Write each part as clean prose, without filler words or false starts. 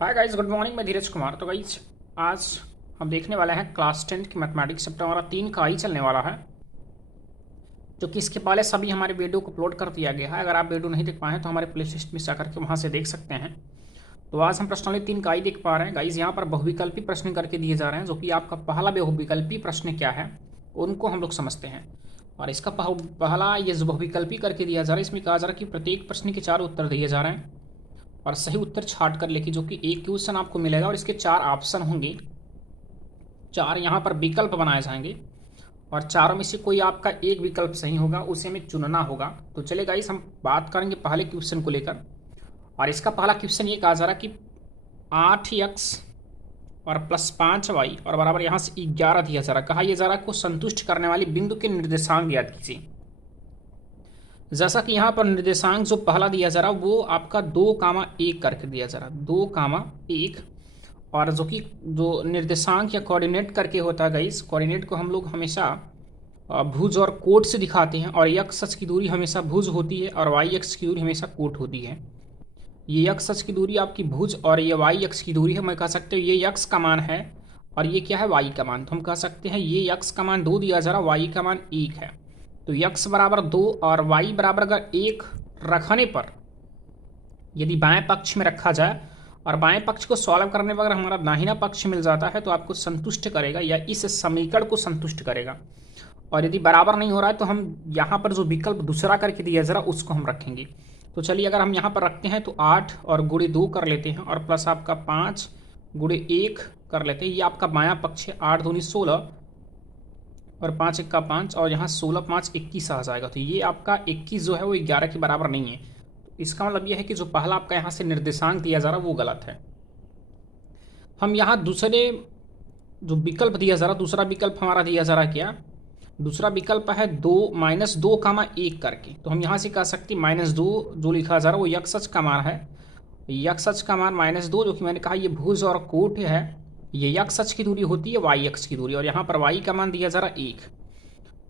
Hi guys, good morning. मैं धीरज कुमार। तो guys आज हम देखने वाले हैं क्लास 10 की मैथमेटिक्स चैप्टर हमारा 3 का ही चलने वाला है, जो कि इसके पहले सभी हमारे वीडियो को अपलोड कर दिया गया है। अगर आप वीडियो नहीं देख पाए हैं तो हमारे प्ले लिस्ट में जाकर के वहाँ से देख सकते हैं। तो आज हम प्रश्नावली 3 का ही देख पा रहे हैं। गाइस यहाँ पर बहुविकल्पी प्रश्न करके दिए जा रहे हैं, जो कि आपका पहला बहुविकल्पी प्रश्न क्या है उनको हम लोग समझते हैं। और इसका पहला ये जो बहुविकल्पी करके दिया जा रहा है, इसमें कहा जा रहा है कि प्रत्येक प्रश्न के 4 उत्तर दिए जा रहे हैं और सही उत्तर छाट कर लेके, जो कि एक क्वेश्चन आपको मिलेगा और इसके 4 ऑप्शन होंगे। 4 यहाँ पर विकल्प बनाए जाएंगे और चारों में से कोई आपका एक विकल्प सही होगा, उसे हमें चुनना होगा। तो चलिए गाइस हम बात करेंगे पहले क्वेश्चन को लेकर। और इसका पहला क्वेश्चन ये कहा जा रहा है कि 8x और +5y और बराबर यहाँ से 11 दिया जा रहा है। कहा यह जा रहा है को संतुष्ट करने वाली बिंदु के निर्देशांक ज्ञात कीजिए। जैसा कि यहाँ पर निर्देशांक जो पहला दिया जा रहा है वो आपका 2,1 करके दिया जा रहा है, 2,1। और जो कि जो निर्देशांक या कोऑर्डिनेट करके होता है गाइस, कोऑर्डिनेट को हम लोग हमेशा भुज और कोट से दिखाते हैं। और x अक्ष की दूरी हमेशा भुज होती है और y अक्ष की दूरी हमेशा कोट होती है। ये x अक्ष की दूरी आपकी भुज और ये y अक्ष की दूरी है। मैं कह सकते हो ये x का मान है और ये क्या है, y का मान। तो हम कह सकते हैं ये x का मान 2 दिया जा रहा है, y का मान 1 है। तो x बराबर 2 और y बराबर अगर 1 रखने पर, यदि बाएं पक्ष में रखा जाए और बाएं पक्ष को सॉल्व करने पर अगर हमारा दाहिना पक्ष मिल जाता है तो आपको संतुष्ट करेगा या इस समीकरण को संतुष्ट करेगा। और यदि बराबर नहीं हो रहा है तो हम यहाँ पर जो विकल्प दूसरा करके दिया जरा उसको हम रखेंगे। तो चलिए अगर हम यहाँ पर रखते हैं तो 8 और गुणे 2 कर लेते हैं और प्लस आपका 5 गुणे 1 कर लेते हैं। ये आपका बायां पक्ष है। 8 दूनी 16 और 5 1 का 5 और यहाँ 16 5 21 आ जाएगा। तो ये आपका 21 जो है वो 11 के बराबर नहीं है। तो इसका मतलब ये है कि जो पहला आपका यहाँ से निर्देशांक दिया जा रहा है वो गलत है। हम यहाँ दूसरे जो विकल्प दिया जा रहा है, दूसरा विकल्प हमारा दिया जा रहा है क्या, दूसरा विकल्प है 2-2,1 करके। तो हम यहाँ से कह सकते हैं -2 जो लिखा जा रहा है वो x अक्ष का मान है। x अक्ष का मान -2 जो कि मैंने कहा ये भुज और कोट है। ये x अक्ष की दूरी होती है y अक्ष की दूरी और यहाँ पर y का मान दिया जा रहा है 1।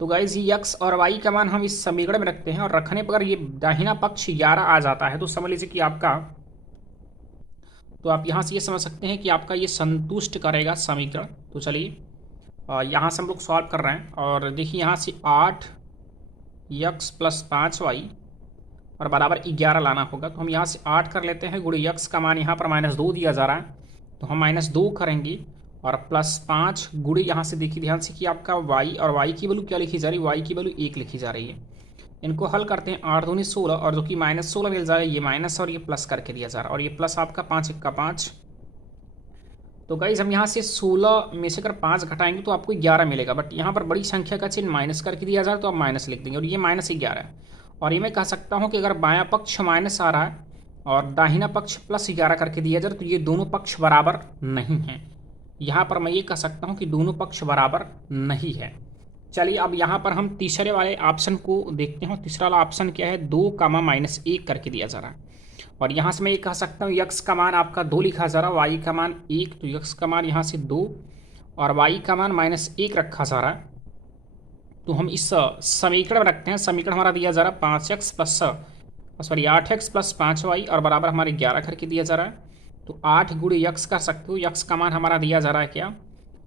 तो गाइज ये x और y का मान हम इस समीकरण में रखते हैं और रखने पर ये दाहिना पक्ष 11 आ जाता है तो समझ लीजिए कि आपका, तो आप यहाँ से ये समझ सकते हैं कि आपका ये संतुष्ट करेगा समीकरण। तो चलिए यहाँ से हम लोग सॉल्व कर रहे हैं और देखिए यहाँ से 8x + 5y और बराबर 11 लाना होगा। तो हम यहाँ से 8 कर लेते हैं गुणे x का मान यहाँ पर -2 दिया जा रहा है तो हम -2 करेंगे और +5 गुणे यहाँ से देखिए ध्यान से कि आपका y और y की वैल्यू क्या लिखी जा रही है, y की वैल्यू 1 लिखी जा रही है। इनको हल करते हैं। 8 दूनी 16 और जो कि -16 मिल जा रहा है, ये माइनस और ये प्लस करके दिया जा रहा है और ये प्लस आपका 5 1 का 5। तो गाइज हम यहाँ से 16 में से अगर 5 घटाएंगे तो आपको 11 मिलेगा, बट यहाँ पर बड़ी संख्या का चिन्ह माइनस करके दिया जा रहा है तो आप माइनस लिख देंगे और ये -11 है। और ये मैं कह सकता हूँ कि अगर बायां पक्ष माइनस आ रहा है और दाहिना पक्ष +11 करके दिया जाए तो ये दोनों पक्ष बराबर नहीं है। यहाँ पर मैं ये कह सकता हूँ कि दोनों पक्ष बराबर नहीं है। चलिए अब यहाँ पर हम तीसरे वाले ऑप्शन को देखते हैं। तीसरा वाला ऑप्शन क्या है, 2,-1 करके दिया जा रहा है और यहाँ से मैं ये कह सकता हूँ x का मान आपका 2 लिखा जा रहा है, y का मान 1। तो x का मान यहाँ से 2 और y का मान -1 रखा जा रहा है। तो हम इस समीकरण में रखते हैं। समीकरण हमारा दिया जा रहा है 8x + 5y और बराबर हमारे 11 करके दिया जा रहा है। तो 8 गुणे x कर सकते हो, x का मान हमारा दिया जा रहा है क्या,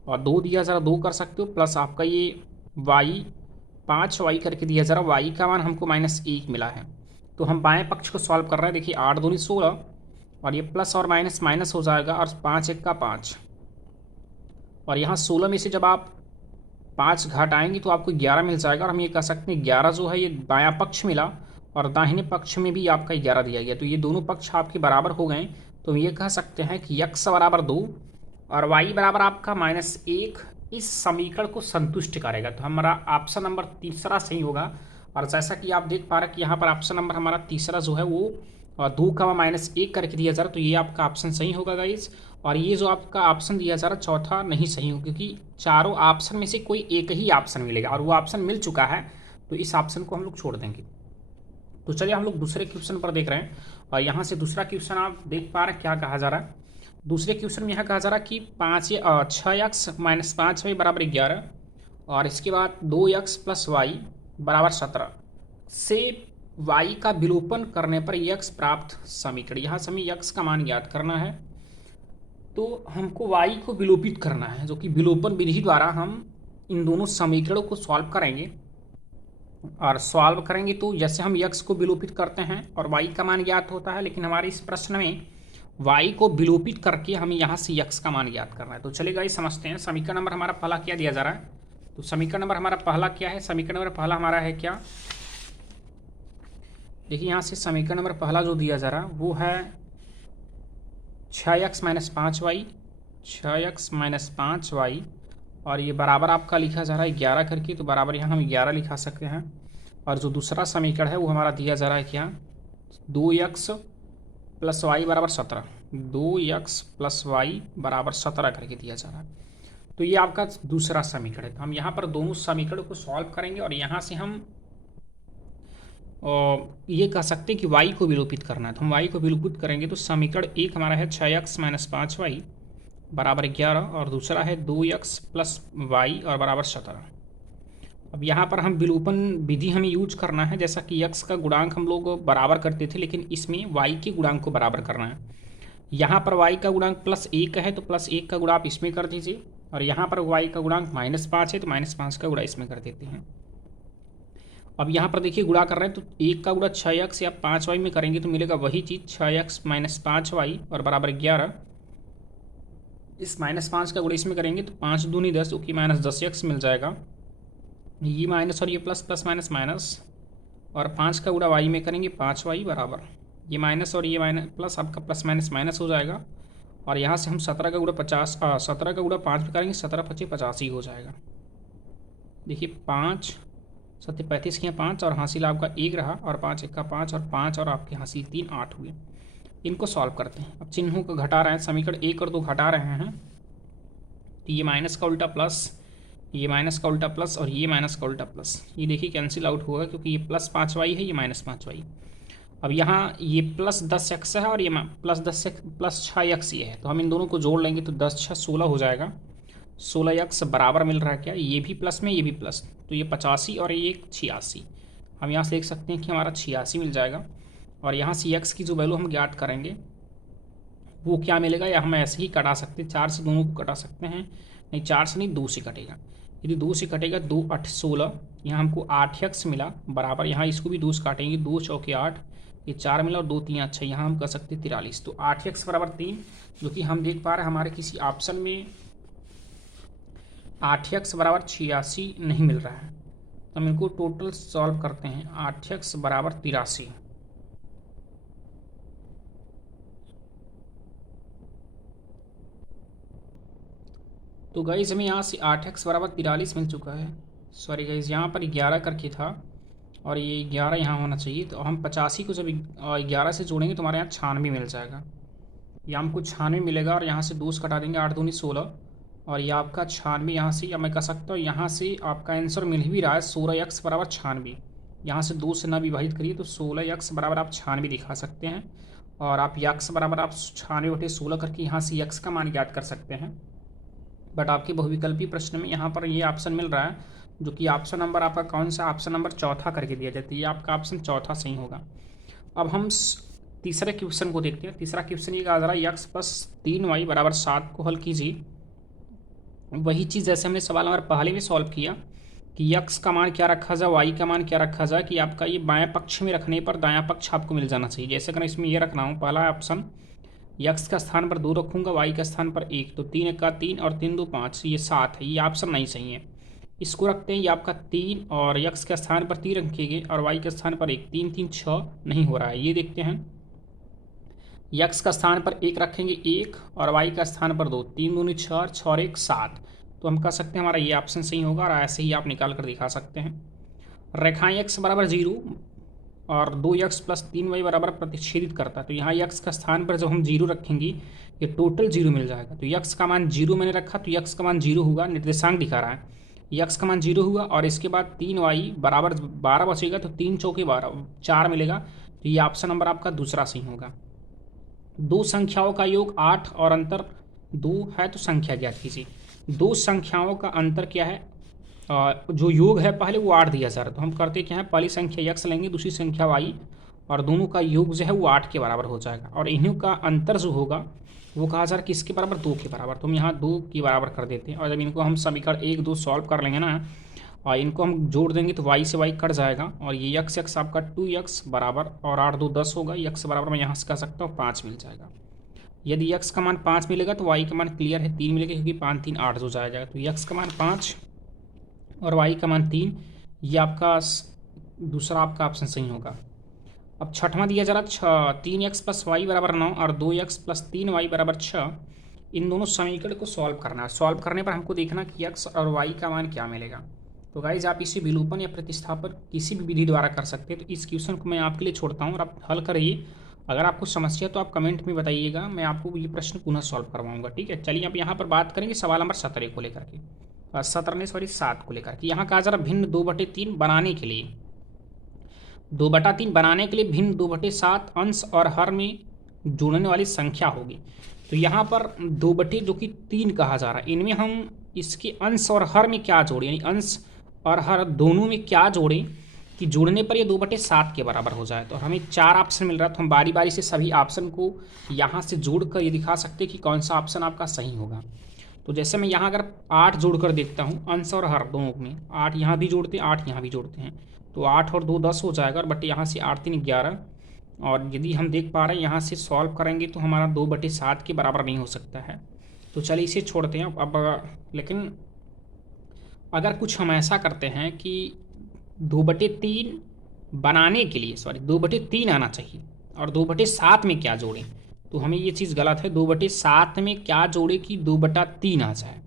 और 2 दिया जा रहा है 2 कर सकते हो, प्लस आपका ये y 5y करके दिया जा रहा है, y का मान हमको -1 मिला है। तो हम बाएं पक्ष को सॉल्व कर रहे हैं। देखिए 8 दूनी 16 और ये प्लस और माइनस माइनस हो जाएगा और 5 1 का 5 और यहाँ 16 में से जब आप 5 घटाएंगे तो आपको 11 मिल जाएगा। और हम ये कह सकते हैं 11 जो है ये बायां पक्ष मिला और दाहिने पक्ष में भी आपका 11 दिया गया, तो ये दोनों पक्ष आपके बराबर हो गए। तो हम ये कह सकते हैं कि x बराबर 2 और y बराबर आपका -1 इस समीकरण को संतुष्ट करेगा। तो हमारा ऑप्शन नंबर तीसरा सही होगा। और जैसा कि आप देख पा रहे हैं कि यहाँ पर ऑप्शन नंबर हमारा तीसरा जो है वो 2,-1 करके दिया जा रहा है। तो ये आपका ऑप्शन सही होगा गाइज। और ये जो आपका ऑप्शन दिया जा रहा है चौथा नहीं सही होगा, क्योंकि चारों ऑप्शन में से कोई एक ही ऑप्शन मिलेगा और वो ऑप्शन मिल चुका है, तो इस ऑप्शन को हम लोग छोड़ देंगे। तो चलिए हम लोग दूसरे क्वेश्चन पर देख रहे हैं और यहाँ से दूसरा क्वेश्चन आप देख पा रहे हैं क्या कहा जा रहा है। दूसरे क्वेश्चन में यहाँ कहा जा रहा है कि 6x - 5y बराबर 11 और इसके बाद 2x + y बराबर 17 से y का विलोपन करने पर x प्राप्त समीकरण। यहाँ से हमें x का मान ज्ञात करना है तो हमको y को विलोपित करना है, जो कि विलोपन विधि द्वारा हम इन दोनों समीकरणों को सॉल्व करेंगे। और सॉल्व करेंगे तो जैसे हम x को विलोपित करते हैं और y का मान ज्ञात होता है, लेकिन हमारे इस प्रश्न में y को विलोपित करके हमें यहाँ से x का मान ज्ञात करना है। तो चलिए समझते हैं समीकरण नंबर हमारा पहला क्या दिया जा रहा है। तो समीकरण नंबर हमारा पहला क्या है, समीकरण नंबर पहला हमारा है क्या, देखिए यहाँ से समीकरण नंबर पहला जो दिया जा रहा है वो है 6x minus 5y, 6x minus 5y, और ये बराबर आपका लिखा जा रहा है 11 करके, तो बराबर यहाँ हम 11 लिखा सकते हैं। और जो दूसरा समीकरण है वो हमारा दिया जा रहा है क्या, 2x प्लस वाई बराबर 17, 2x प्लस वाई बराबर 17 करके दिया जा रहा है। तो ये आपका दूसरा समीकरण है। हम यहाँ पर दोनों समीकरणों को सॉल्व करेंगे और यहाँ से हम ये कह सकते हैं कि y को विलोपित करना है। तो हम y को विलोपित करेंगे तो समीकरण एक हमारा है 6x माइनस 5y बराबर 11, और दूसरा है 2x प्लस वाई और बराबर 17। अब यहाँ पर हम विलोपन विधि हमें यूज करना है, जैसा कि x का गुणांक हम लोग बराबर करते थे, लेकिन इसमें y के गुणांक को बराबर करना है। यहाँ पर y का गुणांक +1 है तो +1 का गुणा आप इसमें कर दीजिए, और यहाँ पर y का गुणांक -5 है तो -5 का गुणा इसमें कर देते हैं। अब यहाँ पर देखिए गुणा कर रहे हैं तो 1 का गुणा 6x या 5y में करेंगे तो मिलेगा वही चीज़ 6x माइनस 5y और बराबर 11। इस -5 का गुणा इसमें करेंगे तो 5 दूनी 10, क्योंकि -10x मिल जाएगा। ये माइनस और ये प्लस, प्लस माइनस माइनस, और 5 का गुणा y में करेंगे 5y बराबर ये माइनस और ये माइनस प्लस, आपका प्लस माइनस माइनस हो जाएगा। और यहाँ से हम 17 का गुणा 17 का गुणा 5 में करेंगे, 17 × 5 = 85 हो जाएगा। देखिए 5 7 35 के 5 और हासिल आपका 1 रहा, और 5 1 का 5 और 5 और आपके हासिल 3 8 हुए। इनको सॉल्व करते हैं। अब चिन्हों को घटा रहे हैं, समीकरण 1 और 2 घटा रहे हैं, तो ये माइनस का उल्टा प्लस, ये माइनस का उल्टा प्लस और ये माइनस का उल्टा प्लस, ये देखिए कैंसिल आउट होगा क्योंकि ये +5y है, ये -5y। अब यहाँ ये +10x है और ये +6x ये है, तो हम इन दोनों को जोड़ लेंगे तो 10 6 16 हो जाएगा। 16x बराबर मिल रहा है क्या, ये भी प्लस में ये भी प्लस, तो ये 85 और ये 86। हम यहाँ से देख सकते हैं कि हमारा 86 मिल जाएगा। और यहाँ से x की जो वैल्यू हम ज्ञात करेंगे वो क्या मिलेगा, या हम ऐसे ही कटा सकते हैं, 4 से दोनों को कटा सकते हैं, नहीं 4 से नहीं 2 से कटेगा। यदि 2 से कटेगा 2 8 16, यहाँ हमको 8x मिला बराबर, यहाँ इसको भी 2 से काटेंगे, 2 चौके 8, ये 4 मिला और 2 3 अच्छा, यहाँ हम कर सकते हैं 43। तो 8x बराबर 3, जो कि हम देख पा रहे हैं हमारे किसी ऑप्शन में 8x बराबर 86 नहीं मिल रहा है। तो हम इनको टोटल सॉल्व करते हैं, 8x बराबर 83। तो गाइज हमें यहाँ से 8x बराबर 43 मिल चुका है। सॉरी गाइज, यहाँ पर 11 करके था और ये 11 यहाँ होना चाहिए। तो हम 85 को जब 11 से जोड़ेंगे तो हमारे यहाँ 96 मिल जाएगा। यहाँ हमको 96 मिलेगा, और यहाँ से 2 से कटा देंगे, 8 दूनी 16, और ये आपका 96 यहाँ से, या मैं कह सकता हूँ यहाँ से आपका आंसर मिल भी रहा है 16x बराबर 96। यहाँ से 2 से ना विभाजित करिए तो 16x बराबर आप 96 दिखा सकते हैं, और आप x बराबर आप 96/16 करके यहाँ से x का मान ज्ञात कर सकते हैं। बट आपके बहुविकल्पी प्रश्न में यहाँ पर ये ऑप्शन मिल रहा है, जो कि ऑप्शन नंबर आपका कौन सा, ऑप्शन नंबर चौथा करके दिया जाता है, ये आपका ऑप्शन चौथा सही होगा। अब हम तीसरे क्वेश्चन को देखते हैं। तीसरा क्वेश्चन ये कहा जा रहा है x + 3y बराबर 7 को हल कीजिए। वही चीज़ जैसे हमने सवाल नंबर पहले में सॉल्व किया कि x का मान क्या रखा जाए, y का मान क्या रखा जाए, कि आपका ये बाएं पक्ष में रखने पर दायां पक्ष आपको मिल जाना चाहिए। जैसे अगर इसमें ये रखना हो, पहला ऑप्शन x का स्थान पर 2 रखूँगा, y का स्थान पर 1, तो 3 का 3 और 3 2 5, ये 7 है, ये ऑप्शन नहीं सही है। इसको रखते हैं, ये आपका 3 और x के स्थान पर 3 रखेंगे और y के स्थान पर 1, 3 3 6 नहीं हो रहा है। ये देखते हैं, x का स्थान पर 1 रखेंगे 1 और y का स्थान पर 2, 3 दूनी 6 6 और 1 7, तो हम कह सकते हैं हमारा ये ऑप्शन सही होगा, और ऐसे ही आप निकाल कर दिखा सकते हैं। रेखाएं x बराबर 0 और 2x + 3y बराबर प्रतिच्छेदित करता है, तो यहाँ x का स्थान पर जब हम 0 रखेंगे ये टोटल 0 मिल जाएगा। तो x का मान 0 मैंने रखा, तो x का मान 0 होगा, निर्देशांक दिखा रहा है, x का मान 0 हुआ, और इसके बाद 3y बराबर 12 बचेगा, तो 3 चौके 12 4 मिलेगा, तो ये ऑप्शन नंबर आपका दूसरा सही होगा। दो संख्याओं का योग 8 और अंतर 2 है, तो संख्या ज्ञात कीजिए। दो संख्याओं का अंतर क्या है, जो योग है पहले वो 8 दिया जा रहा है, तो हम करते क्या है, पहली संख्या x लेंगे, दूसरी संख्या y, और दोनों का योग जो है वो 8 के बराबर हो जाएगा, और इन्हीं का अंतर जो होगा वो कहा जा रहा है किसके बराबर, 2 के बराबर। तो हम यहाँ 2 के बराबर कर देते हैं और जब इनको हम समीकरण 1 2 सॉल्व कर लेंगे ना और इनको हम जोड़ देंगे तो y से y कट जाएगा और ये x आपका 2x बराबर और 8 2 10 होगा। x बराबर मैं यहाँ से कह सकता हूँ 5 मिल जाएगा। यदि x का मान 5 मिलेगा तो y का मान क्लियर है 3 मिलेगा, क्योंकि 5 3 8 हो जाएगा। तो x का मान 5 और y का मान 3, ये आपका दूसरा आपका ऑप्शन सही होगा। अब छठवां दिया जा रहा 3x प्लस वाई बराबर 9 और 2x प्लस 3y बराबर 6। इन दोनों समीकरण को सॉल्व करना है। सॉल्व करने पर हमको देखना कि x और y का मान क्या मिलेगा। तो गाइज आप इसे विलोपन या प्रतिस्थापन किसी भी विधि द्वारा कर सकते हैं। तो इस क्वेश्चन को मैं आपके लिए छोड़ता हूँ और आप हल करिए। अगर आपको समस्या तो आप कमेंट में बताइएगा, मैं आपको ये प्रश्न पुनः सॉल्व करवाऊंगा। ठीक है, चलिए अब यहाँ पर बात करेंगे सवाल नंबर 17 को लेकर के, 7 को लेकर के। यहाँ कहा जा रहा भिन्न 2/3 बनाने के लिए 2/3 बनाने के लिए भिन्न 2/7 अंश और हर में जोड़ने वाली संख्या होगी। तो यहाँ पर 2/3 कहा जा रहा है, इनमें हम इसके अंश और हर में क्या जोड़ें, यानी अंश और हर दोनों में क्या जोड़ें कि जोड़ने पर ये 2/7 के बराबर हो जाए। तो हमें 4 ऑप्शन मिल रहा है, तो हम बारी बारी से सभी ऑप्शन को यहाँ से जोड़कर ये दिखा सकते हैं कि कौन सा ऑप्शन आपका सही होगा। तो जैसे मैं यहाँ अगर 8 जोड़कर देखता हूँ अंश और हर दोनों में, 8 यहाँ भी जोड़ते हैं 8 यहाँ भी जोड़ते हैं, तो 8 और 2 10 हो जाएगा। बट यहाँ से 8 3 11, और यदि हम देख पा रहे हैं यहाँ से सॉल्व करेंगे तो हमारा 2/7 के बराबर नहीं हो सकता है। तो चलिए इसे छोड़ते हैं अब। लेकिन अगर कुछ हम ऐसा करते हैं कि 2/3 बनाने के लिए 2/3 आना चाहिए और 2/7 में क्या जोड़ें, तो हमें ये चीज़ गलत है। 2/7 में क्या जोड़े कि 2/3 आ जाए।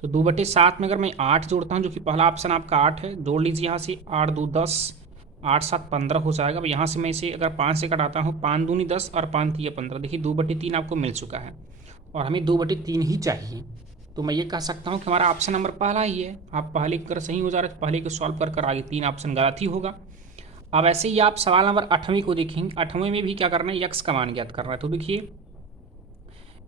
तो 2/7 में अगर मैं 8 जोड़ता हूँ, जो कि पहला ऑप्शन आपका 8 है, जोड़ लीजिए यहाँ से 8 2 10, 8 7 15 हो जाएगा। अब यहाँ से मैं इसे अगर 5 से कटाता हूँ, 5 दूनी 10 और 5 3 15, देखिए 2/3 आपको मिल चुका है और हमें 2/3 ही चाहिए। तो मैं ये कह सकता हूँ कि हमारा ऑप्शन नंबर पहला ही है। आप पहले कर सही हो जा रहे, तो पहले को सॉल्व कर आगे 3 ऑप्शन गलत ही होगा। अब ऐसे ही आप सवाल नंबर 8वें को देखेंगे। 8वें में भी क्या करना है, x का मान ज्ञात करना है। तो देखिए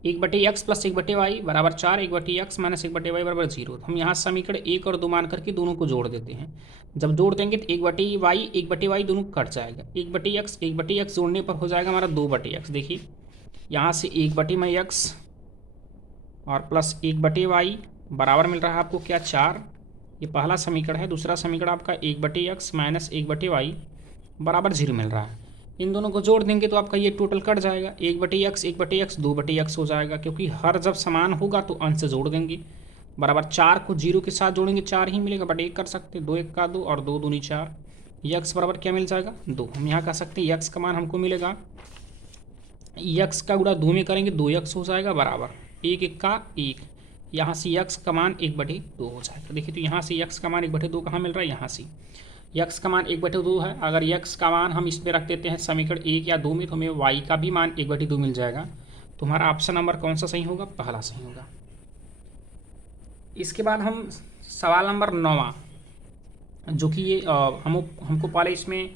1/x प्लस 1/y बराबर 4, 1/x माइनस 1/y बराबर 0। हम यहाँ समीकरण 1 और 2 मान करके दोनों को जोड़ देते हैं। जब जोड़ देंगे तो 1/y दोनों कट जाएगा। 1/x जोड़ने पर हो जाएगा हमारा 2/x। देखिए यहाँ से 1/x और प्लस 1/y बराबर मिल रहा है आपको क्या, 4। ये पहला समीकरण है। दूसरा समीकरण आपका 1/x माइनस 1/y बराबर 0 मिल रहा है। इन दोनों को जोड़ देंगे तो आपका ये टोटल कट जाएगा। 1/x 2/x हो जाएगा, क्योंकि हर जब समान होगा तो अंश जोड़ देंगे। बराबर 4 को 0 के साथ जोड़ेंगे 4 ही मिलेगा, बट 1 कर सकते, 2 1 का 2 और 2 दूनी 4। x बराबर क्या मिल जाएगा, 2। हम यहाँ कह सकते हैं x का मान हमको मिलेगा, x का गुणा 2 में करेंगे 2x हो जाएगा बराबर 1 1 का 1। यहाँ से x का मान 1/2 हो जाएगा। देखिए तो यहाँ से x का मान 1/2 कहाँ मिल रहा है, यहाँ से x का मान 1/2 है। अगर x का मान हम इसमें रख देते हैं समीकरण 1 या 2 में, तो हमें y का भी मान 1/2 मिल जाएगा। तो हमारा ऑप्शन नंबर कौन सा सही होगा, पहला सही होगा। इसके बाद हम सवाल नंबर 9, जो कि ये हमको पहले इसमें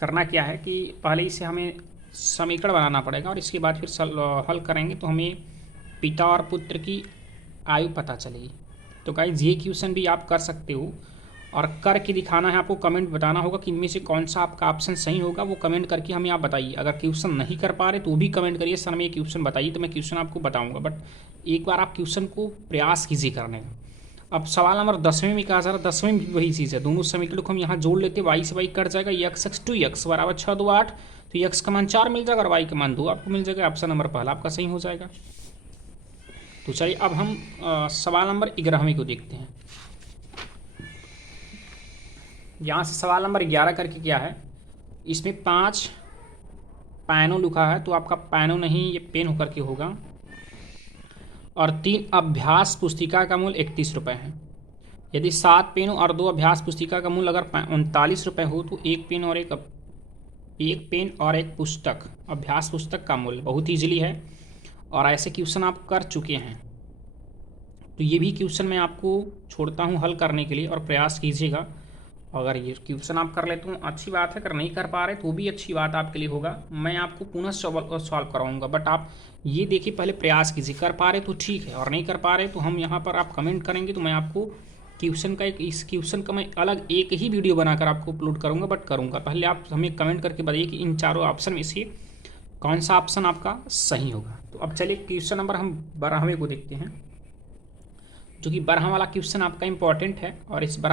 करना क्या है कि पहले इसे हमें समीकरण बनाना पड़ेगा और इसके बाद फिर हल करेंगे तो हमें पिता और पुत्र की आयु पता चलेगी। तो गाइस ये क्वेश्चन भी आप कर सकते हो और करके दिखाना है आपको। कमेंट बताना होगा कि इनमें से कौन सा आपका ऑप्शन सही होगा, वो कमेंट करके हमें आप बताइए। अगर क्वेश्चन नहीं कर पा रहे तो भी कमेंट करिए, सर मैं ये क्वेश्चन बताइए, तो मैं क्वेश्चन आपको बताऊंगा। बट एक बार आप क्वेश्चन को प्रयास कीजिए करने का। अब सवाल नंबर 10वें में कहा जा रहा है, 10वें में भी वही चीज़ है। दोनों समीकरणों को हम यहाँ जोड़ लेते हैं, y से y कट जाएगा, x 2x बराबर 6 2 8। तो x का मान 4 मिल जाएगा और y का मान 2 आपको मिल जाएगा। ऑप्शन नंबर पहला आपका सही हो जाएगा। तो चलिए अब हम सवाल नंबर 11वें को देखते हैं। यहाँ से सवाल नंबर 11 करके क्या है, इसमें 5 पैनों लिखा है, तो आपका पैनों नहीं ये पेन होकर के होगा। और 3 अभ्यास पुस्तिका का मूल्य 31 रुपये है। यदि 7 पेनों और 2 अभ्यास पुस्तिका का मूल्य अगर 39 रुपये हो, तो एक पेन और एक पुस्तक अभ्यास पुस्तक का मूल्य। बहुत ईजिली है और ऐसे क्वेश्चन आप कर चुके हैं। तो ये भी क्वेश्चन मैं आपको छोड़ता हूँ हल करने के लिए और प्रयास कीजिएगा। अगर ये क्वेश्चन आप कर लेते हो अच्छी बात है, अगर नहीं कर पा रहे तो भी अच्छी बात आपके लिए होगा। मैं आपको पुनः सॉल्व कराऊंगा, बट आप ये देखिए पहले प्रयास कीजिए। कर पा रहे तो ठीक है और नहीं कर पा रहे तो हम यहाँ पर आप कमेंट करेंगे तो मैं आपको क्वेश्चन का इस क्वेश्चन का मैं अलग एक ही वीडियो बनाकर आपको अपलोड करूँगा। बट करूँगा, पहले आप हमें कमेंट करके बताइए कि इन चारों ऑप्शन में से कौन सा ऑप्शन आपका सही होगा। तो अब चलिए क्वेश्चन नंबर हम 12वें को देखते हैं, जो कि 12वां वाला क्वेश्चन आपका इंपॉर्टेंट है और इस 12